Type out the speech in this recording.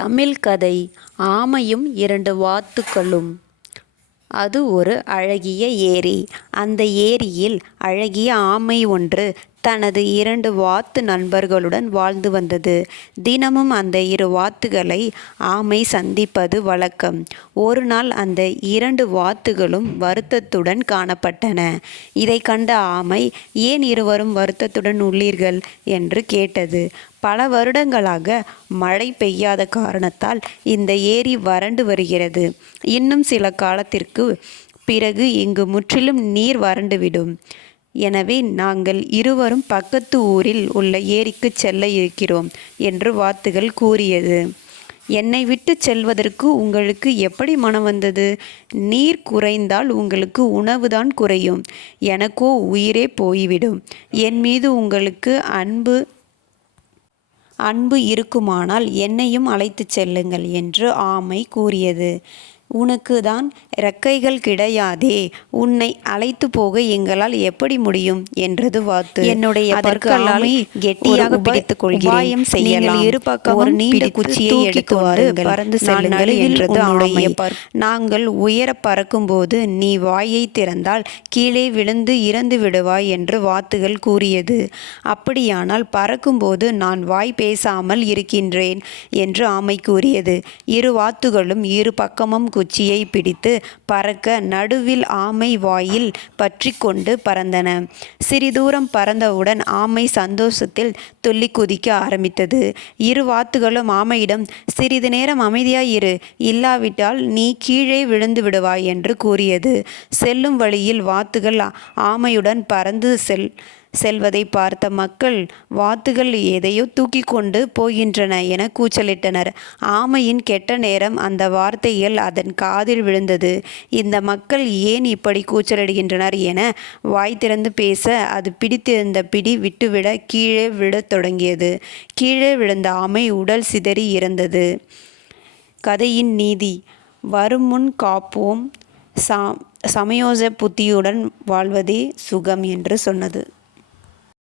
தமிழ் கதை ஆமையும் இரண்டு வாத்துக்களும். அது ஒரு அழகிய ஏரி. அந்த ஏரியில் அழகிய ஆமை ஒன்று தனது இரண்டு வாத்து நண்பர்களுடன் வாழ்ந்து வந்தது. தினமும் அந்த இரு வாத்துகளை ஆமை சந்திப்பது வழக்கம். ஒரு நாள் அந்த இரண்டு வாத்துகளும் வருத்தத்துடன் காணப்பட்டன. இதை கண்ட ஆமை, "ஏன் இருவரும் வருத்தத்துடன் உள்ளீர்கள்?" என்று கேட்டது. "பல வருடங்களாக மழை பெய்யாத காரணத்தால் இந்த ஏரி வறண்டு வருகிறது. இன்னும் சில காலத்திற்கு பிறகு இங்கு முற்றிலும் நீர் வறண்டுவிடும். எனவே நாங்கள் இருவரும் பக்கத்து ஊரில் உள்ள ஏரிக்குச் செல்ல இருக்கிறோம்" என்று வாத்துகள் கூறியது. "என்னை விட்டு செல்வதற்கு உங்களுக்கு எப்படி மனம் வந்தது? நீர் குறைந்தால் உங்களுக்கு உணவுதான் குறையும். எனக்கோ உயிரே போய்விடும். என் மீது உங்களுக்கு அன்பு இருக்குமானால் என்னையும் அழைத்துச் செல்லுங்கள்" என்று ஆமை கூறியது. "உனக்கு தான் இறக்கைகள் கிடையாதே, உன்னை அழைத்து போக எங்களால் எப்படி முடியும்?" என்றது வாத்து. "என்னுடைய பற்களால் கெட்டியாக பிடித்துக் கொள்கிறேன். நீங்கள் இரு பக்கமும் ஒரு நீண்ட குச்சியை எடுத்து வாருங்கள், பறந்து செல்லுங்கள்" என்றது ஆமை. "நாங்கள் உயர பறக்கும்போது நீ வாயை திறந்தால் கீழே விழுந்து இறந்து விடுவாய்" என்று வாத்துகள் கூறியது. "அப்படியானால் பறக்கும்போது நான் வாய் பேசாமல் இருக்கின்றேன்" என்று ஆமை கூறியது. இரு வாத்துகளும் இரு பக்கமும் குச்சியை பிடித்து பறக்க நடுவில் ஆமை வாயில் பற்றி கொண்டு பறந்தன. சிறிதூரம் பறந்தவுடன் ஆமை சந்தோஷத்தில் துள்ளி குதிக்க ஆரம்பித்தது. இரு வாத்துகளும் ஆமையிடம், "சிறிது நேரம் அமைதியாயிரு, இல்லாவிட்டால் நீ கீழே விழுந்து விடுவாய்" என்று கூறியது. செல்லும் வழியில் வாத்துகள் ஆமையுடன் பறந்து செல்வதை பார்த்த மக்கள், "வாத்துகள் எதையோ தூக்கி கொண்டு போகின்றன" என கூச்சலிட்டனர். ஆமையின் கெட்ட நேரம் அந்த வார்த்தைகள் அதன் காதில் விழுந்தது. இந்த மக்கள் ஏன் இப்படி கூச்சலிடுகின்றனர் என வாய் திறந்து பேச அது பிடித்திருந்த பிடி விட்டுவிட கீழே விழத் தொடங்கியது. கீழே விழுந்த ஆமை உடல் சிதறி இறந்தது. கதையின் நீதி: வருமுன் காப்போம், சமயோஜ புத்தியுடன் வாழ்வதே சுகம் என்று சொன்னது.